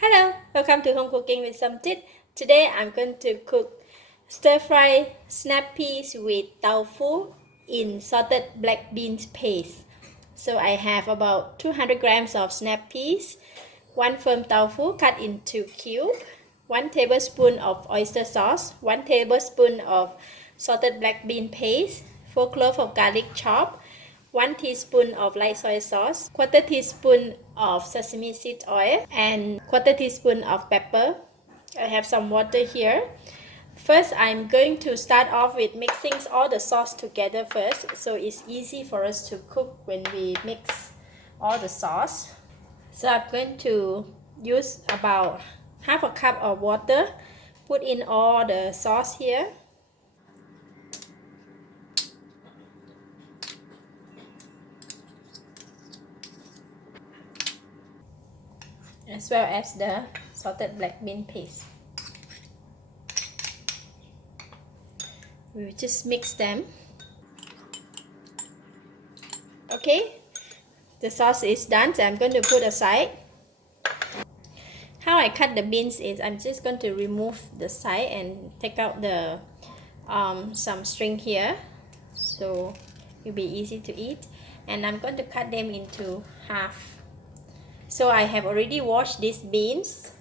Hello, welcome to Home Cooking with Somjit. Today I'm going to cook stir-fry snap peas with tofu in salted black beans paste. So I have about 200 grams of snap peas, 1 firm tofu cut into cubes, 1 tablespoon of oyster sauce, 1 tablespoon of salted black bean paste, 4 cloves of garlic chopped, 1 teaspoon of light soy sauce, quarter teaspoon of sesame seed oil, and quarter teaspoon of pepper. I have some water here. First, I'm going to start off with mixing all the sauce together first, so it's easy for us to cook when we mix all the sauce. So I'm going to use about half a cup of water, put in all the sauce here. As well as the salted black bean paste. We just mix them. Okay, the sauce is done, so I'm going to put aside. How I cut the beans is I'm just going to remove the side and take out the some string here, so it'll be easy to eat. And I'm going to cut them into half. So I have already washed these beans,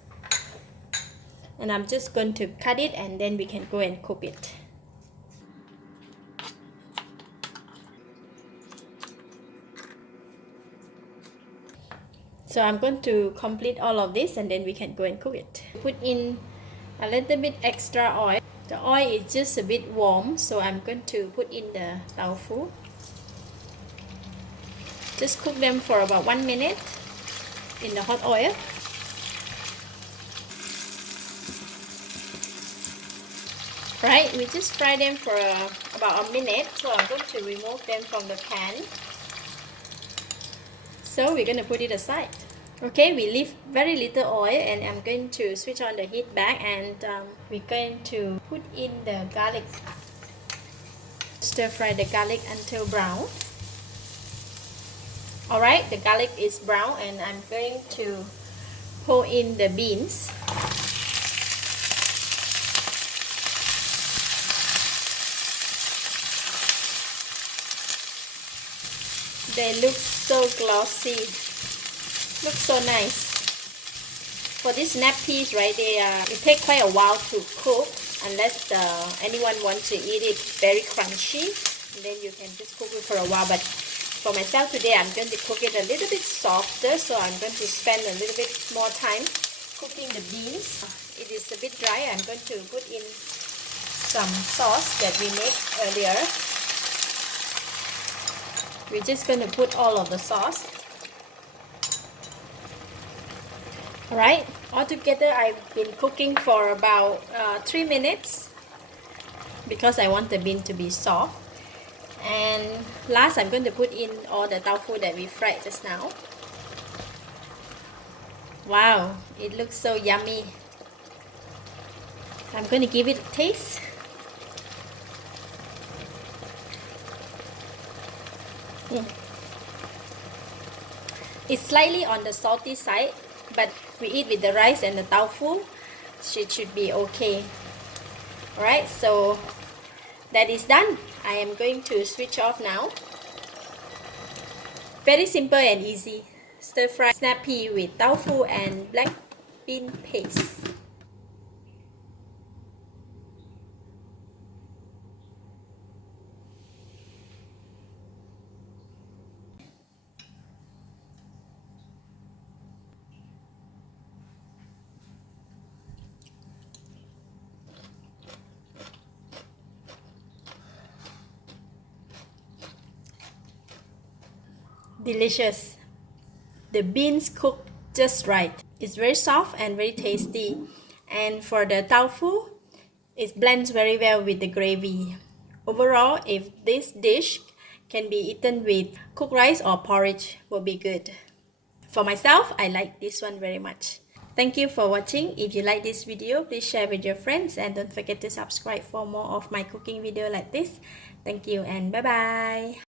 and I'm just going to cut it, and then we can go and cook it. So I'm going to complete all of this, and then we can go and cook it. Put in a little bit extra oil. The oil is just a bit warm, so I'm going to put in the tofu. Just cook them for about 1 minute in the hot oil. Right, we just fry them for about a minute, so I'm going to remove them from the pan. So we're going to put it aside. Okay, we leave very little oil, and I'm going to switch on the heat back, and we're going to put in the garlic. Stir fry the garlic until brown. Alright, the garlic is brown, and I'm going to pour in the beans. They look so glossy, look so nice. For these snap peas, right, it takes quite a while to cook unless anyone wants to eat it very crunchy, and then you can just cook it for a while. But for myself today, I'm going to cook it a little bit softer, so I'm going to spend a little bit more time cooking the beans. It is a bit dry. I'm going to put in some sauce that we made earlier. We're just going to put all of the sauce. Alright, altogether I've been cooking for about 3 minutes because I want the bean to be soft. And last, I'm going to put in all the tofu that we fried just now. Wow, it looks so yummy. I'm going to give it a taste. It's slightly on the salty side, but we eat with the rice and the tofu, it should be okay. Alright, so that is done. I am going to switch off now. Very simple and easy. Stir fry snap pea with tofu and black bean paste. Delicious. The beans cooked just right. It's very soft and very tasty. And for the tofu, it blends very well with the gravy. Overall, if this dish can be eaten with cooked rice or porridge, will be good. For myself, I like this one very much. Thank you for watching. If you like this video, please share with your friends, and don't forget to subscribe for more of my cooking video like this. Thank you, and bye bye.